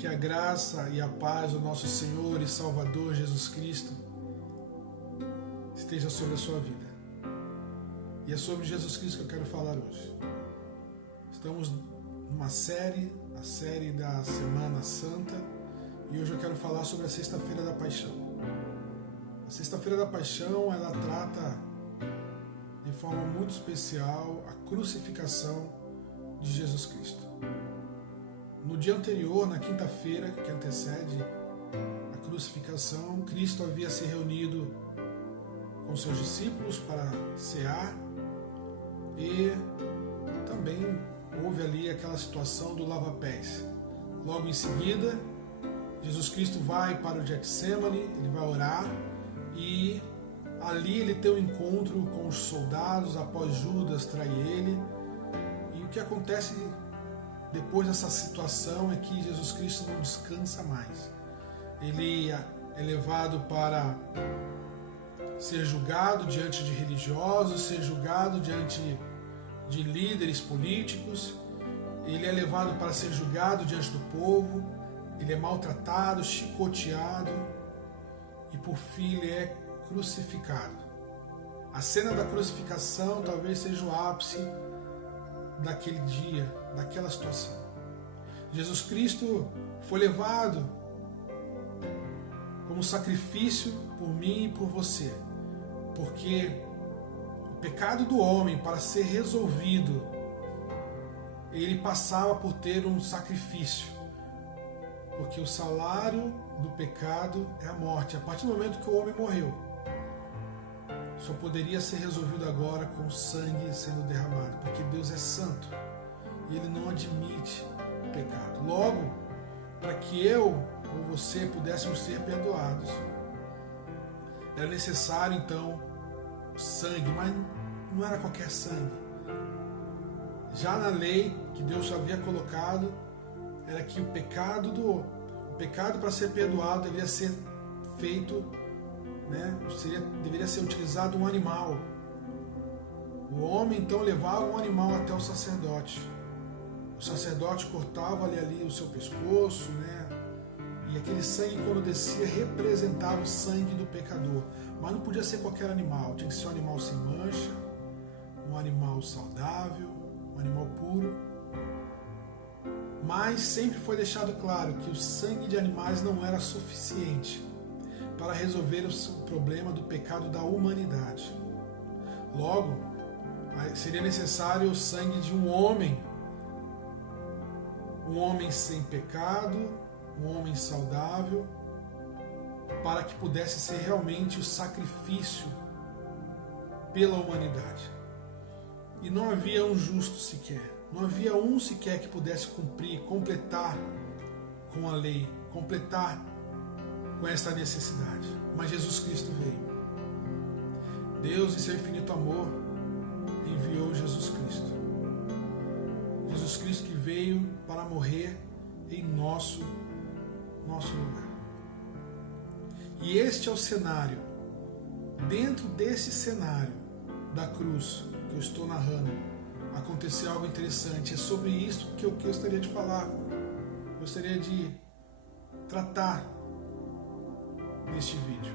Que a graça e a paz do nosso Senhor e Salvador Jesus Cristo esteja sobre a sua vida. E é sobre Jesus Cristo que eu quero falar hoje. Estamos numa série, a série da Semana Santa, e hoje eu quero falar sobre a Sexta-feira da Paixão. A Sexta-feira da Paixão, ela trata de forma muito especial a crucificação de Jesus Cristo. No dia anterior, na quinta-feira que antecede a crucificação, Cristo havia se reunido com seus discípulos para cear e também houve ali aquela situação do lava-pés. Logo em seguida, Jesus Cristo vai para o Getsemane, ele vai orar e ali ele tem um encontro com os soldados após Judas trair ele. E o que acontece depois dessa situação é que Jesus Cristo não descansa mais. Ele é levado para ser julgado diante de religiosos, ser julgado diante de líderes políticos. Ele é levado para ser julgado diante do povo. Ele é maltratado, chicoteado e por fim ele é crucificado. A cena da crucificação talvez seja o ápice daquele dia, daquela situação. Jesus Cristo foi levado como sacrifício por mim e por você, porque o pecado do homem, para ser resolvido, ele passava por ter um sacrifício, porque o salário do pecado é a morte. A partir do momento que o homem morreu, só poderia ser resolvido agora com o sangue sendo derramado, porque Deus é santo e Ele não admite o pecado. Logo, para que eu ou você pudéssemos ser perdoados, era necessário então o sangue, mas não era qualquer sangue. Já na lei que Deus havia colocado, era que o pecado para ser perdoado deveria ser feito, deveria ser utilizado um animal. O homem então levava um animal até o sacerdote. O sacerdote cortava ali o seu pescoço, e aquele sangue, quando descia, representava o sangue do pecador. Mas não podia ser qualquer animal, tinha que ser um animal sem mancha, um animal saudável, um animal puro. Mas sempre foi deixado claro que o sangue de animais não era suficiente para resolver o problema do pecado da humanidade. Logo, seria necessário o sangue de um homem sem pecado, um homem saudável, para que pudesse ser realmente o sacrifício pela humanidade. E não havia um justo sequer, não havia um sequer que pudesse cumprir, completar com a lei, completar com esta necessidade. Mas Jesus Cristo veio. Deus, em seu infinito amor, enviou Jesus Cristo. Jesus Cristo que veio para morrer em nosso lugar. E este é o cenário. Dentro desse cenário da cruz que eu estou narrando, aconteceu algo interessante. É sobre isso que eu gostaria de falar, gostaria de tratar neste vídeo.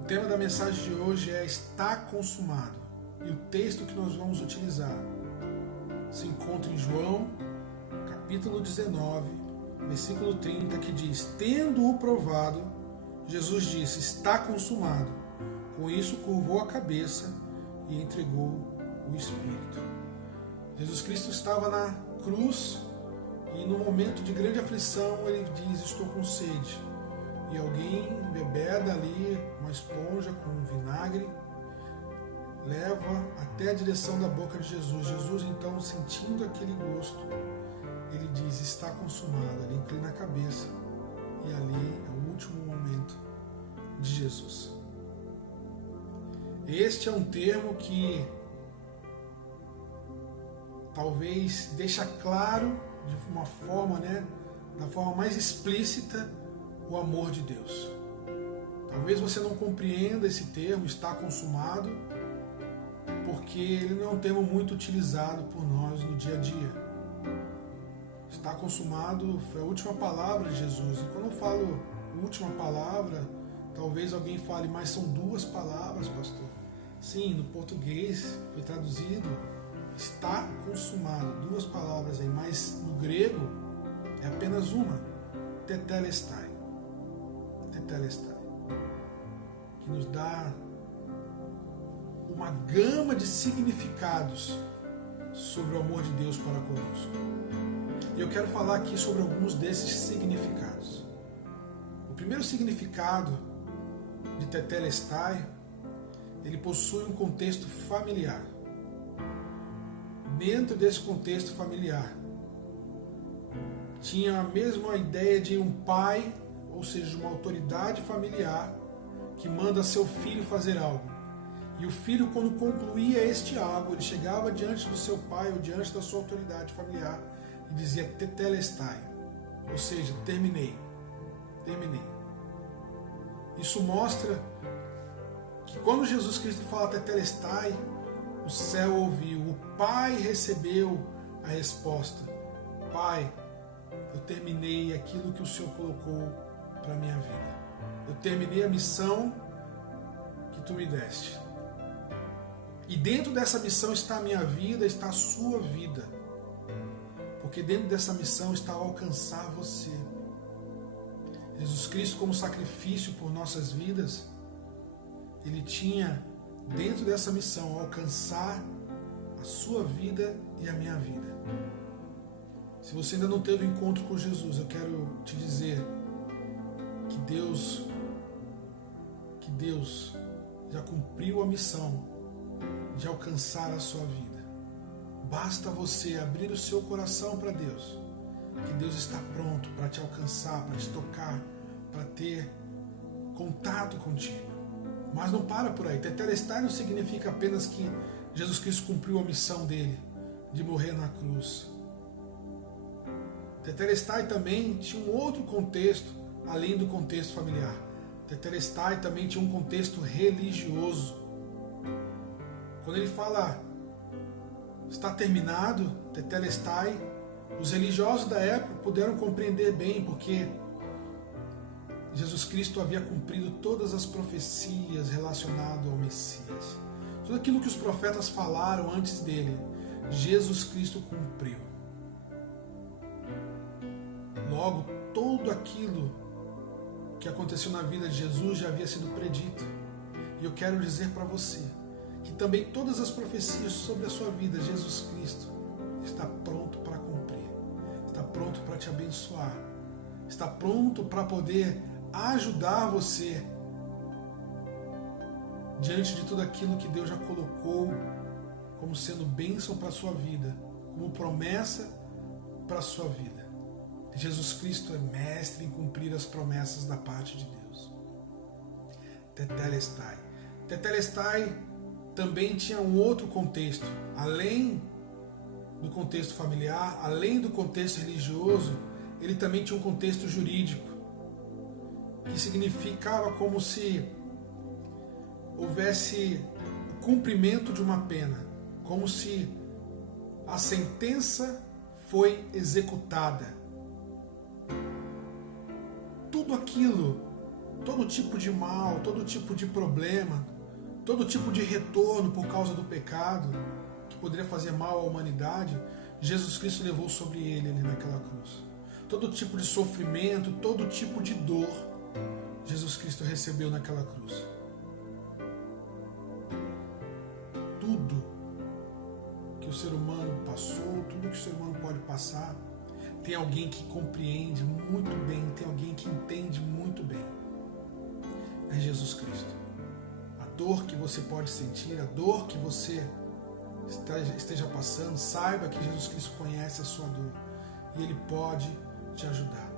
O tema da mensagem de hoje é Está Consumado. E o texto que nós vamos utilizar se encontra em João, capítulo 19, versículo 30, que diz: Tendo-o provado, Jesus disse: Está consumado. Com isso curvou a cabeça e entregou o Espírito. Jesus Cristo estava na cruz e no momento de grande aflição ele diz: Estou com sede. E alguém embebeda ali uma esponja com vinagre, leva até a direção da boca de Jesus. Jesus, então, sentindo aquele gosto, ele diz: Está consumado. Ele inclina a cabeça e ali é o último momento de Jesus. Este é um termo que talvez deixa claro de uma forma, da forma mais explícita, o amor de Deus. Talvez você não compreenda esse termo, está consumado, porque ele não é um termo muito utilizado por nós no dia a dia. Está consumado foi a última palavra de Jesus. E quando eu falo última palavra, talvez alguém fale, mas são duas palavras, pastor. Sim, no português foi traduzido está consumado, duas palavras aí, mas no grego é apenas uma, tetelestai. Tetelestai. Que nos dá uma gama de significados sobre o amor de Deus para conosco. E eu quero falar aqui sobre alguns desses significados. O primeiro significado de tetelestai, ele possui um contexto familiar. Dentro desse contexto familiar, tinha a mesma ideia de um pai, ou seja, uma autoridade familiar, que manda seu filho fazer algo. E o filho, quando concluía este algo, ele chegava diante do seu pai ou diante da sua autoridade familiar e dizia tetelestai, ou seja, terminei. Isso mostra que quando Jesus Cristo fala tetelestai, o céu ouviu, o Pai recebeu a resposta. Pai, eu terminei aquilo que o Senhor colocou para a minha vida. Eu terminei a missão que tu me deste. E dentro dessa missão está a minha vida, está a sua vida. Porque dentro dessa missão está alcançar você. Jesus Cristo, como sacrifício por nossas vidas, ele tinha dentro dessa missão alcançar a sua vida e a minha vida. Se você ainda não teve encontro com Jesus, eu quero te dizer que Deus já cumpriu a missão de alcançar a sua vida. Basta você abrir o seu coração para Deus, que Deus está pronto para te alcançar, para te tocar, para ter contato contigo. Mas não para por aí. Tetelestai não significa apenas que Jesus Cristo cumpriu a missão dele, de morrer na cruz. Tetelestai também tinha um outro contexto, além do contexto familiar. Tetelestai também tinha um contexto religioso. Quando ele fala, está terminado, tetelestai, os religiosos da época puderam compreender bem, porque Jesus Cristo havia cumprido todas as profecias relacionadas ao Messias. Tudo aquilo que os profetas falaram antes dele, Jesus Cristo cumpriu. Logo, tudo aquilo que aconteceu na vida de Jesus já havia sido predito. E eu quero dizer para você que também todas as profecias sobre a sua vida, Jesus Cristo está pronto para cumprir. Está pronto para te abençoar. Está pronto para poder ajudar você diante de tudo aquilo que Deus já colocou como sendo bênção para a sua vida, como promessa para a sua vida. Jesus Cristo é mestre em cumprir as promessas da parte de Deus. Tetelestai. Tetelestai também tinha um outro contexto, além do contexto familiar, além do contexto religioso, ele também tinha um contexto jurídico, que significava como se houvesse o cumprimento de uma pena, como se a sentença foi executada. Tudo aquilo, todo tipo de mal, todo tipo de problema, todo tipo de retorno por causa do pecado, que poderia fazer mal à humanidade, Jesus Cristo levou sobre ele ali naquela cruz. Todo tipo de sofrimento, todo tipo de dor, Jesus Cristo recebeu naquela cruz. Tudo que o ser humano passou, tudo que o ser humano pode passar, tem alguém que compreende muito bem, tem alguém que entende muito bem. É Jesus Cristo. A dor que você pode sentir, a dor que você esteja passando, saiba que Jesus Cristo conhece a sua dor e Ele pode te ajudar.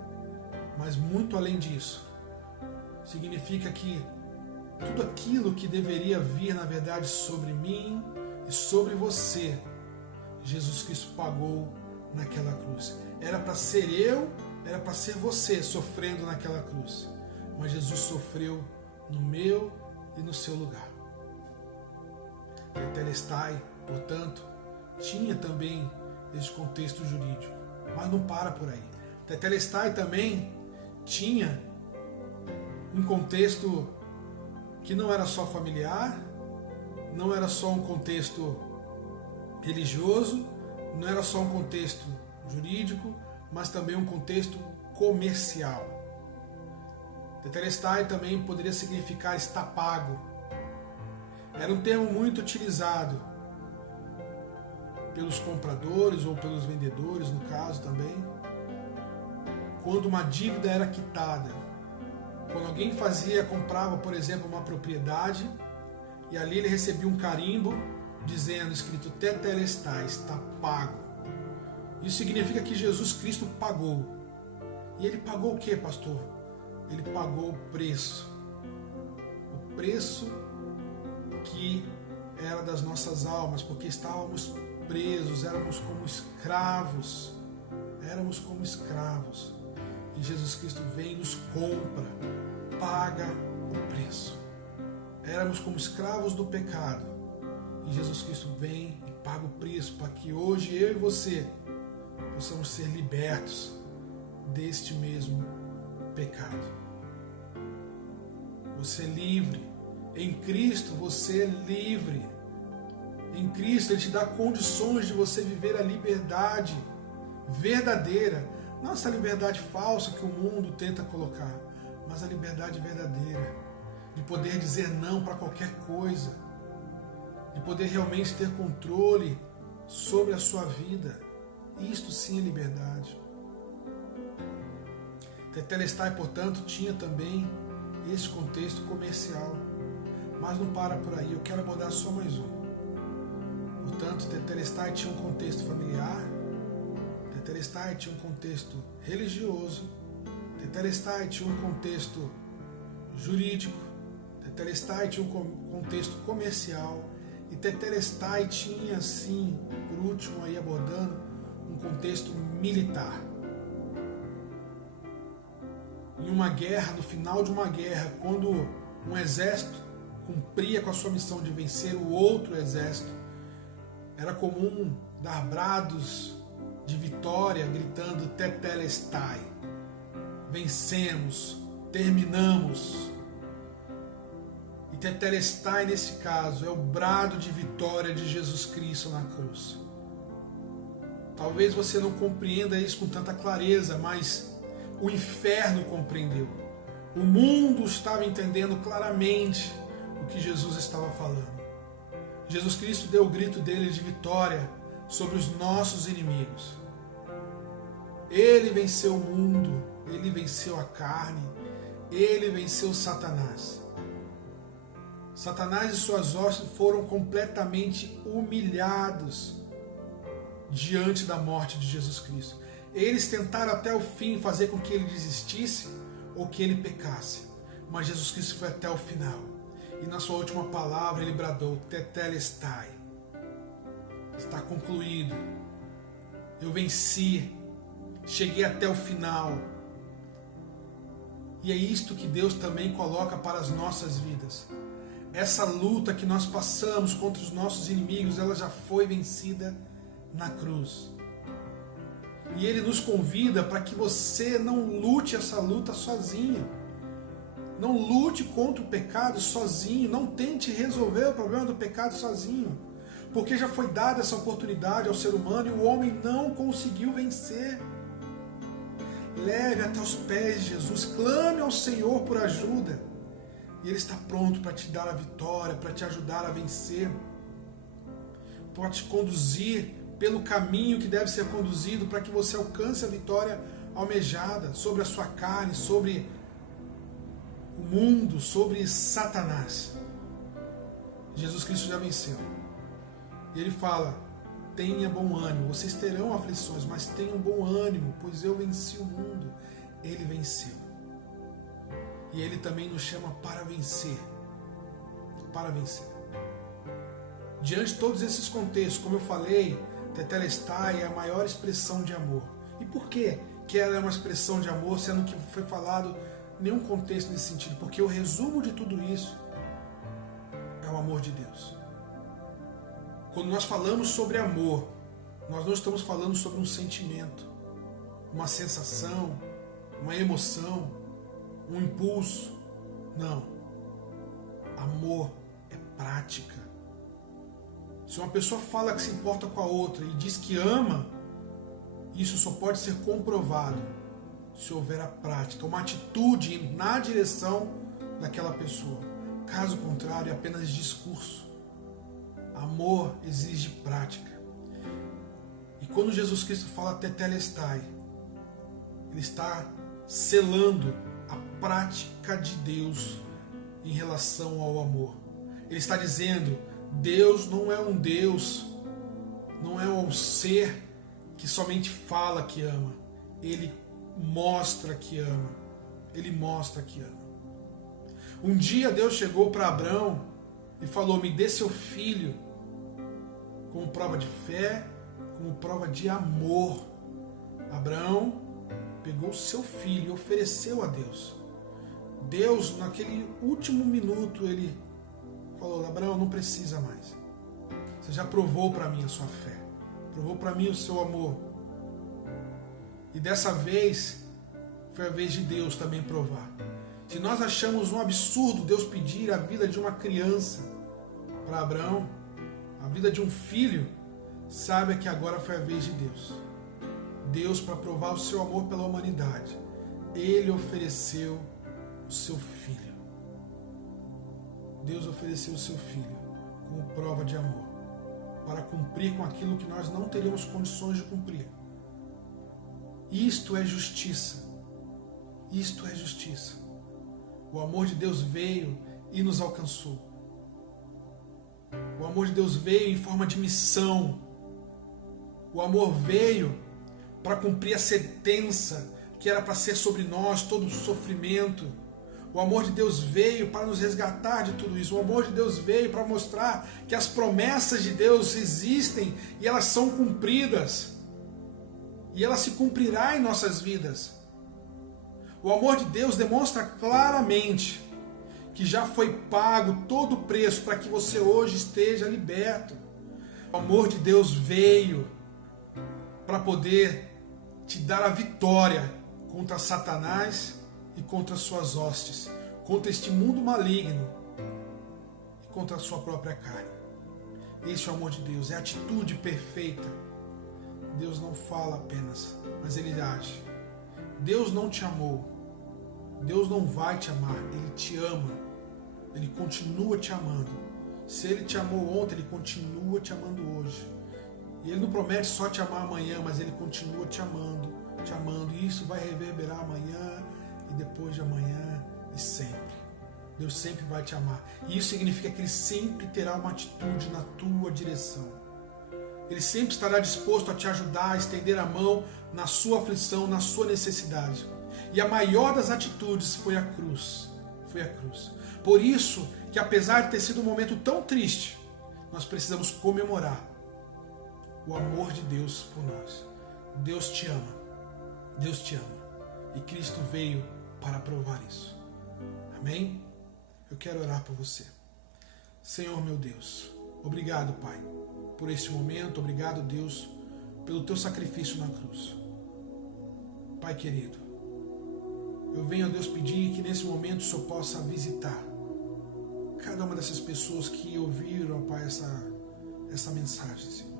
Mas muito além disso, significa que tudo aquilo que deveria vir, na verdade, sobre mim e sobre você, Jesus Cristo pagou naquela cruz. Era para ser eu, era para ser você sofrendo naquela cruz. Mas Jesus sofreu no meu e no seu lugar. Tetelestai, portanto, tinha também esse contexto jurídico. Mas não para por aí. Tetelestai também tinha um contexto que não era só familiar, não era só um contexto religioso, não era só um contexto jurídico, mas também um contexto comercial. Tetelestai também poderia significar está pago. Era um termo muito utilizado pelos compradores ou pelos vendedores, no caso também, quando uma dívida era quitada. Quando alguém comprava, por exemplo, uma propriedade, e ali ele recebia um carimbo dizendo, escrito Tetelestai, está pago. Isso significa que Jesus Cristo pagou. E ele pagou o que, pastor? Ele pagou o preço. O preço que era das nossas almas, porque estávamos presos, éramos como escravos. Éramos como escravos. E Jesus Cristo vem e nos compra, paga o preço. Éramos como escravos do pecado. E Jesus Cristo vem e paga o preço para que hoje eu e você possamos ser libertos deste mesmo pecado. Você é livre. Em Cristo você é livre. Em Cristo Ele te dá condições de você viver a liberdade verdadeira. Não essa liberdade falsa que o mundo tenta colocar, mas a liberdade verdadeira. De poder dizer não para qualquer coisa. De poder realmente ter controle sobre a sua vida. Isto sim é liberdade. Tetelestai, portanto, tinha também esse contexto comercial. Mas não para por aí, eu quero abordar só mais um. Portanto, Tetelestai tinha um contexto familiar, Tetelestai tinha um contexto religioso, Tetelestai tinha um contexto jurídico, Tetelestai tinha um contexto comercial, e Tetelestai tinha, sim, por último aí abordando, um contexto militar. Em uma guerra, no final de uma guerra, quando um exército cumpria com a sua missão de vencer o outro exército, era comum dar brados de vitória, gritando Tetelestai. Vencemos, terminamos. E Tetelestai, nesse caso, é o brado de vitória de Jesus Cristo na cruz. Talvez você não compreenda isso com tanta clareza, mas o inferno compreendeu. O mundo estava entendendo claramente o que Jesus estava falando. Jesus Cristo deu o grito dele de vitória sobre os nossos inimigos. Ele venceu o mundo, ele venceu a carne, ele venceu Satanás. Satanás e suas hostes foram completamente humilhados diante da morte de Jesus Cristo. Eles tentaram até o fim fazer com que ele desistisse ou que ele pecasse, mas Jesus Cristo foi até o final. E na sua última palavra ele bradou, Tetelestai. Está concluído. Eu venci. Cheguei até o final. E é isto que Deus também coloca para as nossas vidas. Essa luta que nós passamos contra os nossos inimigos, ela já foi vencida na cruz. E Ele nos convida para que você não lute essa luta sozinho. Não lute contra o pecado sozinho. Não tente resolver o problema do pecado sozinho. Porque já foi dada essa oportunidade ao ser humano e o homem não conseguiu vencer. Leve até os pés de Jesus. Clame ao Senhor por ajuda. E Ele está pronto para te dar a vitória, para te ajudar a vencer, para te conduzir pelo caminho que deve ser conduzido para que você alcance a vitória almejada sobre a sua carne, sobre o mundo, sobre Satanás. Jesus Cristo já venceu. E Ele fala, tenha bom ânimo, vocês terão aflições, mas tenham bom ânimo, pois eu venci o mundo. Ele venceu. E Ele também nos chama para vencer. Para vencer. Diante de todos esses contextos, como eu falei, Tetelestai é a maior expressão de amor. E por que ela é uma expressão de amor, sendo que foi falado nenhum contexto nesse sentido? Porque o resumo de tudo isso é o amor de Deus. Quando nós falamos sobre amor, nós não estamos falando sobre um sentimento. uma sensação, uma emoção, um impulso. Não. Amor é prática. Se uma pessoa fala que se importa com a outra e diz que ama, isso só pode ser comprovado se houver a prática, uma atitude na direção daquela pessoa. Caso contrário, é apenas discurso. Amor exige prática. E quando Jesus Cristo fala tetelestai, Ele está selando a prática de Deus em relação ao amor. Ele está dizendo, Deus não é um Deus, não é um ser que somente fala que ama. Ele mostra que ama. Ele mostra que ama. Um dia Deus chegou para Abrão e falou, me dê seu filho, como prova de fé, como prova de amor. Abraão pegou seu filho e ofereceu a Deus. Deus, naquele último minuto, ele falou, Abraão, não precisa mais. Você já provou para mim a sua fé. Provou para mim o seu amor. E dessa vez, foi a vez de Deus também provar. Se nós achamos um absurdo Deus pedir a vida de uma criança para Abraão, a vida de um filho, saiba que agora foi a vez de Deus. Deus, para provar o seu amor pela humanidade, Ele ofereceu o seu filho. Deus ofereceu o seu filho como prova de amor, para cumprir com aquilo que nós não teríamos condições de cumprir. Isto é justiça. Isto é justiça. O amor de Deus veio e nos alcançou. O amor de Deus veio em forma de missão. O amor veio para cumprir a sentença que era para ser sobre nós todo o sofrimento. O amor de Deus veio para nos resgatar de tudo isso. O amor de Deus veio para mostrar que as promessas de Deus existem e elas são cumpridas. E ela se cumprirá em nossas vidas. O amor de Deus demonstra claramente que já foi pago todo o preço para que você hoje esteja liberto. O amor de Deus veio para poder te dar a vitória contra Satanás e contra suas hostes, contra este mundo maligno e contra a sua própria carne. Esse é o amor de Deus, é a atitude perfeita. Deus não fala apenas, mas Ele age. Deus não te amou. Deus não vai te amar, Ele te ama. Ele continua te amando. Se Ele te amou ontem, Ele continua te amando hoje. E Ele não promete só te amar amanhã, mas Ele continua te amando, te amando. E isso vai reverberar amanhã e depois de amanhã e sempre. Deus sempre vai te amar. E isso significa que Ele sempre terá uma atitude na tua direção. Ele sempre estará disposto a te ajudar, a estender a mão na sua aflição, na sua necessidade. E a maior das atitudes foi a cruz. Foi a cruz. Por isso que, apesar de ter sido um momento tão triste, nós precisamos comemorar o amor de Deus por nós. Deus te ama. Deus te ama. E Cristo veio para provar isso. Amém? Eu quero orar por você. Senhor meu Deus, obrigado, Pai, por este momento. Obrigado, Deus, pelo teu sacrifício na cruz. Pai querido, eu venho a Deus pedir que nesse momento o Senhor possa visitar cada uma dessas pessoas que ouviram, Pai, essa mensagem, Senhor.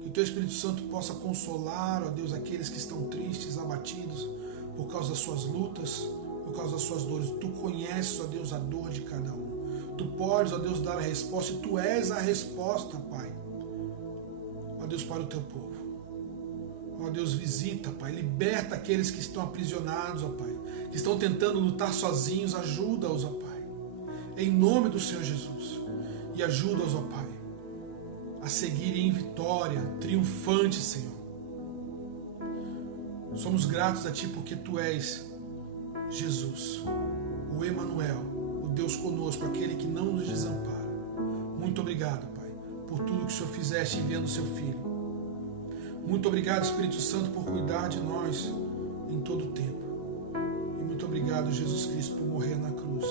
Que o Teu Espírito Santo possa consolar, ó Deus, aqueles que estão tristes, abatidos por causa das suas lutas, por causa das suas dores. Tu conheces, ó Deus, a dor de cada um. Tu podes, ó Deus, dar a resposta e Tu és a resposta, Pai. Ó Deus, para o Teu povo. Ó Deus, visita, Pai, liberta aqueles que estão aprisionados, ó Pai, que estão tentando lutar sozinhos, ajuda-os, ó Pai, em nome do Senhor Jesus, e ajuda-os, ó Pai, a seguirem em vitória, triunfante, Senhor. Somos gratos a Ti porque Tu és Jesus, o Emanuel, o Deus conosco, aquele que não nos desampara. Muito obrigado, Pai, por tudo que o Senhor fizeste enviando o Seu Filho. Muito obrigado, Espírito Santo, por cuidar de nós em todo o tempo. E muito obrigado, Jesus Cristo, por morrer na cruz,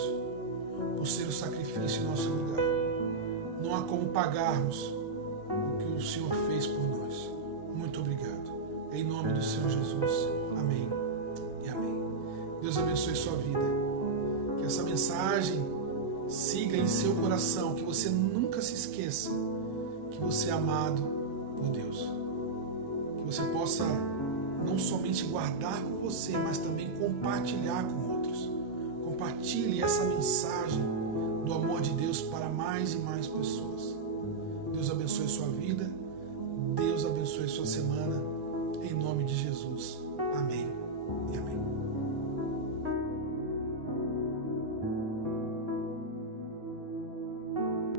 por ser o sacrifício em nosso lugar. Não há como pagarmos o que o Senhor fez por nós. Muito obrigado. em nome do Senhor Jesus. Amém e amém. Deus abençoe sua vida. Que essa mensagem siga em seu coração, que você nunca se esqueça que você é amado por Deus. Que você possa não somente guardar com você, mas também compartilhar com outros. Compartilhe essa mensagem do amor de Deus para mais e mais pessoas. Deus abençoe sua vida. Deus abençoe sua semana. Em nome de Jesus. Amém e amém.